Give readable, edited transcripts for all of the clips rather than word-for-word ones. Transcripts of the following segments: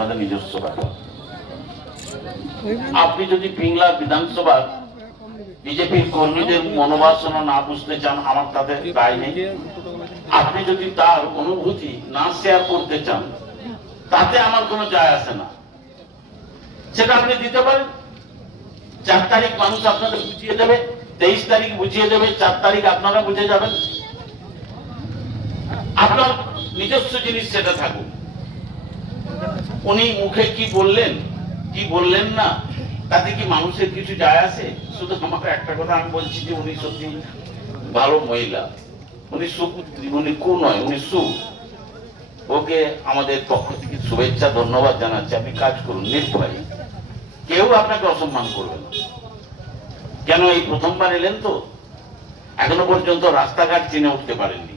আপনাদের নিজস্ব ব্যাপার। আপনি যদি পিংলা বিধানসভা বিজেপির কর্মীদের মনোবাসনা না বুঝতে চান, আমার তাদের দায় নেই। আপনি যদি তার অনুভূতি না শেয়ার করতে চান, তাতে আমার কোনো যায় আসে না, সেটা আপনি দিতে পারেন। 4 তারিখ মানুষ আপনাদের বুঝিয়ে দেবে, 23 তারিখ বুঝিয়ে দেবে, 4 তারিখ আপনারা বুঝে যাবেন। আপনার নিজস্ব জিনিস সেটা থাকুক। উনি মুখে কি বললেন কি বললেন না, তাতে কি মানুষের কিছু যায় আসে? শুধু আমাকে একটা কথা আমি বলছি যে উনি সত্যি ভালো মহিলা, উনি সুপুত্রী, উনি কু নয়, উনি সু। ওকে আমাদের পক্ষ থেকে শুভেচ্ছা, ধন্যবাদ জানাচ্ছি। আপনি কাজ করুন নির্ভয়, কেউ আপনাকে অসম্মান করবে না। কেন এই প্রথমবার এলেন তো, এখনো পর্যন্ত রাস্তাঘাট চিনে উঠতে পারেননি।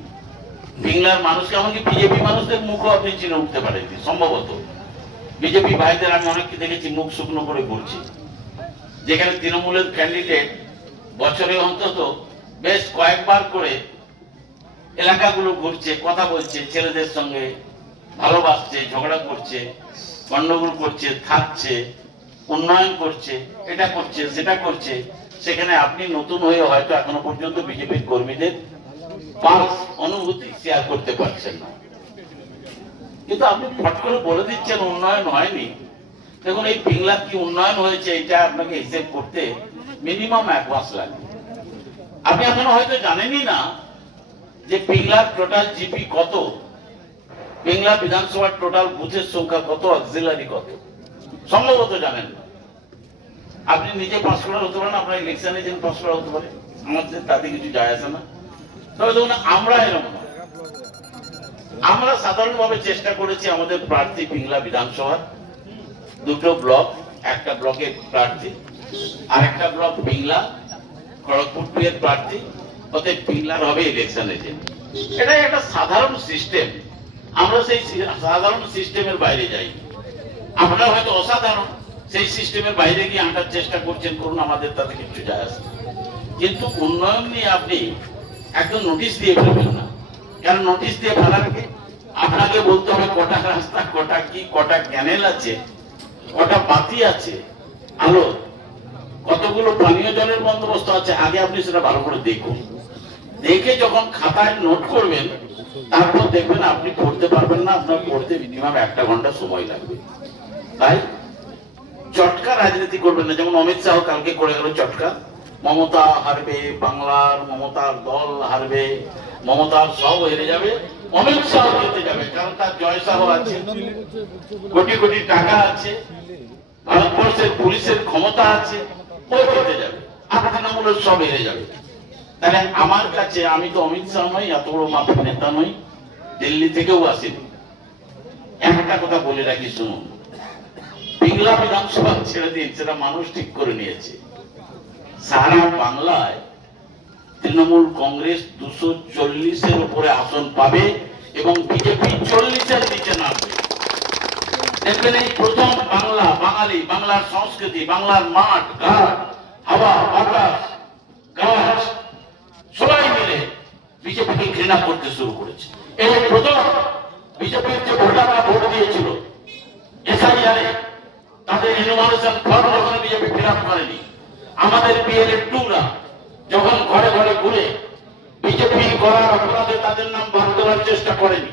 পিংলার মানুষকে, এমনকি বিজেপি মানুষদের মুখও আপনি চিনে উঠতে পারেননি সম্ভবত। বিজেপি ভাইদের আমি অনেককে দেখেছি মুখ শুকনো করে ঘুরছি, যেখানে তৃণমূলের ক্যান্ডিডেট বছরে অন্তত বেশ কয়েকবার করে এলাকাগুলো ঘুরছে, কথা বলছে, ছেলেদের সঙ্গে ভালোবাসছে, ঝগড়া করছে, গন্ডগোল করছে, থাকছে, উন্নয়ন করছে, এটা করছে সেটা করছে। সেখানে আপনি নতুন হয়ে হয়তো এখনো পর্যন্ত বিজেপির কর্মীদের পালস অনুভূতি শেয়ার করতে পারছেন না, কিন্তু আপনি ফট করে বলে দিচ্ছেন উন্নয়ন হয়নি। দেখুন, এই পিংলার কি উন্নয়ন হয়েছে এটা আপনাকে হিসেব করতে মিনিমাম 1 মাস লাগে। আপনি এখনো হয়তো জানেনই না যে পিংলার টোটাল জিপি কত, পিংলা বিধানসভার টোটাল বুথের সংখ্যা কত, অক্সিলারি কত, সম্ভবত জানেন না। আপনি নিজে পাস করা হতে পারেন, আপনার ইলেকশন এজেন্ট পাস করা হতে পারে, আমাদের তাতে কিছু যায় আসে না। তবে দেখুন, আমরা এরকম না। আমরা সাধারণভাবে চেষ্টা করেছি আমাদের প্রার্থী পিংলা বিধানসভার 2টো ব্লক, একটা ব্লকের প্রার্থী আর একটা ব্লক পিংলা খড়গপুর 2 এর প্রার্থী, অতএব পিংলার হবে ইলেকশন এজেন্ট। এটাই একটা সাধারণ সিস্টেম। আমরা সেই সাধারণ সিস্টেমের বাইরে যাই। আপনারা হয়তো অসাধারণ সেই সিস্টেমের বাইরে গিয়ে আঁটার চেষ্টা করছেন, করুন, আমাদের তাতে কিছু যায় আসে। কিন্তু উন্নয়ন নিয়ে আপনি একদম নোটিশ দিয়ে ফেলবেন না। কারণ নোটিশ দিয়ে ফেলার আগে আপনাকে বলতে হবে কটা রাস্তা, কটা কি, কটা ক্যানেল আছে, কটা বাতি আছে, আলো, কতগুলো পানীয় জলের বন্দোবস্ত আছে। আগে আপনি সেটা ভালো করে দেখুন, দেখে যখন খাতায় নোট করবেন, তারপর দেখবেন আপনি পড়তে পারবেন না, আপনার পড়তে মিনিমাম 1 ঘন্টা সময় লাগবে। তাই চটকা রাজনীতি করবেন না। যেমন অমিত শাহ কালকে করে গেল চটকা, মমতা হারবে, বাংলার মমতার দল হারবে, মমতার সব হেরে যাবে, অমিত শাহ জিতে যাবে, কারণ তার জয় শাহ আছে, কোটি কোটি টাকা আছে, ভারতবর্ষের পুলিশের ক্ষমতা আছে, ও জিতে যাবে, আর তৃণমূলের সব হেরে যাবে। তাহলে আমার কাছে, আমি তো অমিত শাহ নই, এত বড় মাপের নেতা নই, দিল্লি থেকেও আসিনি। একটা কথা বলে রাখি, শুনুন, পিংলা বিধানসভা ছেড়ে দিন, সেটা মানুষ ঠিক করে নিয়েছে। সারা বাংলায় তৃণমূল কংগ্রেস 240-এর উপরে আসন পাবে এবং বিজেপি 40-এর নিচে নামবে। দেখবেন এই প্রথম বাংলা, বাঙালি, বাংলার সংস্কৃতি, বাংলার মাঠ ঘাট, হাওয়া বাতাস গাছ সবাই মিলে বিজেপিকে ঘৃণা করতে শুরু করেছে। এই প্রথম বিজেপির যে ভোটাররা ভোট দিয়েছিল এসআইআরে, তাদের ইনফরমেশন ফর্ম যখন বিজেপি ফিল আপ করেনি, আমাদের PLA-2রা যখন ঘরে ঘরে ঘুরে বিজেপি করার অপরাধে তাদের নাম বাদ দেওয়ার চেষ্টা করেনি,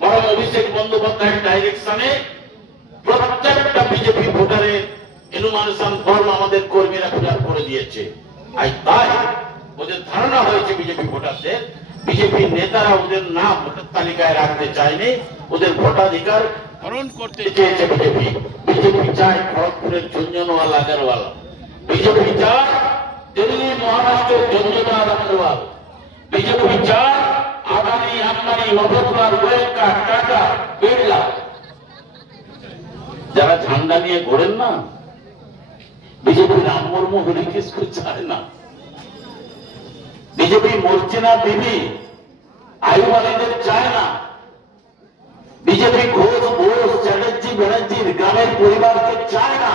বরং অভিষেক বন্দ্যোপাধ্যায়ের ডাইরেকশনে প্রত্যেকটা বিজেপি ভোটারের ইনফরমেশন ফর্ম আমাদের কর্মীরা ফিল আপ করে দিয়েছে। আর তাই ওদের ধারণা হয়েছে বিজেপি ভোটারদের, বিজেপি নেতারা ওদের নাম ভোটার তালিকায় রাখতে চায়নি, ওদের ভোটাধিকার হরণ করতে চেয়েছে বিজেপি। বিজেপি চায় খড়গপুরের ঝুঞ্ঝুনওয়ালা আগরওয়ালা, বিজেপি চায় দিল্লি মহারাষ্ট্রের ঝুঞ্ঝুনওয়ালা আগরওয়াল, বিজেপি চায় আদানি আম্বানি মফতলাল গোয়েঙ্কা টাটা বিড়লা। যারা ঝান্ডা নিয়ে ঘোরেন না, বিজেপি রাম মুর্মু হরিকেশকে চায় না, বিজেপি মর্জিনা বিবি আয়ুবালীদের চায় না, বিজেপি ঘোষ বোস চ্যাটার্জি ব্যানার্জির গ্রামের পরিবারকে চায় না।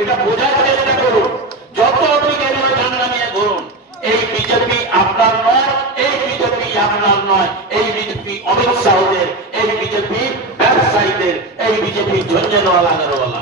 এটা বোঝার চেষ্টা করুন। যত অধিকারী ঝান্ডা নিয়ে ঘুরুন, এই বিজেপি আপনার নয়, এই বিজেপি আপনার নয়, এই বিজেপি অমিত শাহদের, এই বিজেপি ব্যবসায়ীদের এই বিজেপি ঝঞ্ঝানোয়ালা আগারওয়ালা